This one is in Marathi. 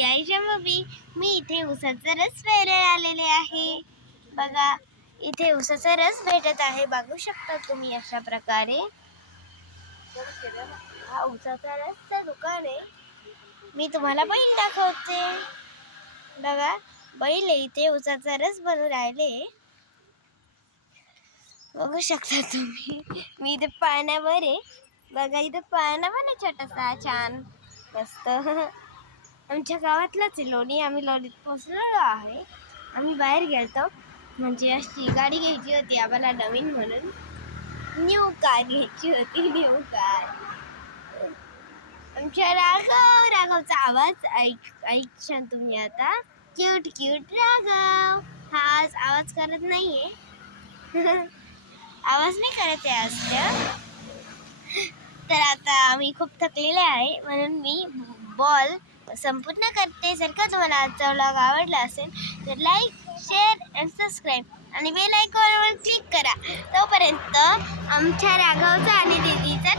आईच्या मम्मी. मी इथे उसाचा रस प्यायला आलेले आहे. बघा, इथे उसाचा रस भेटत आहे. बघू शकता तुम्ही अशा प्रकारे. हा उसाचा रसचं दुकान आहे. मी तुम्हाला बैल दाखवते. बघा, बैल इथे उसाचा रस बनवून राहिले. बघू शकता तुम्ही. मी इथे पाण्यावर आहे. बघा, इथे पाळणा पण आहे छोटासा, छान मस्त. आमच्या गावातलाच आहे लोणी. आम्ही लोणीत पोचलेलो आहे. आम्ही बाहेर गेलतो, म्हणजे अशी गाडी घ्यायची होती आम्हाला नवीन, म्हणून न्यू कार घ्यायची होती. New car. आमच्या राघवचा आवाज ऐकशान तुम्ही आता. Cute cute Raghav. हा आज आवाज करत नाहीये. आवाज नाही करत आहे आज. तर आता आम्ही खूप थकलेले आहे, म्हणून मी बॉल संपूर्ण करते. जर का तुम्हाला आजचा व्लॉग आवडला असेल तर लाईक, शेअर आणि सबस्क्राईब आणि बेल आयकॉनवर क्लिक करा. तोपर्यंत आमच्या राघवचा आणि दीदीचा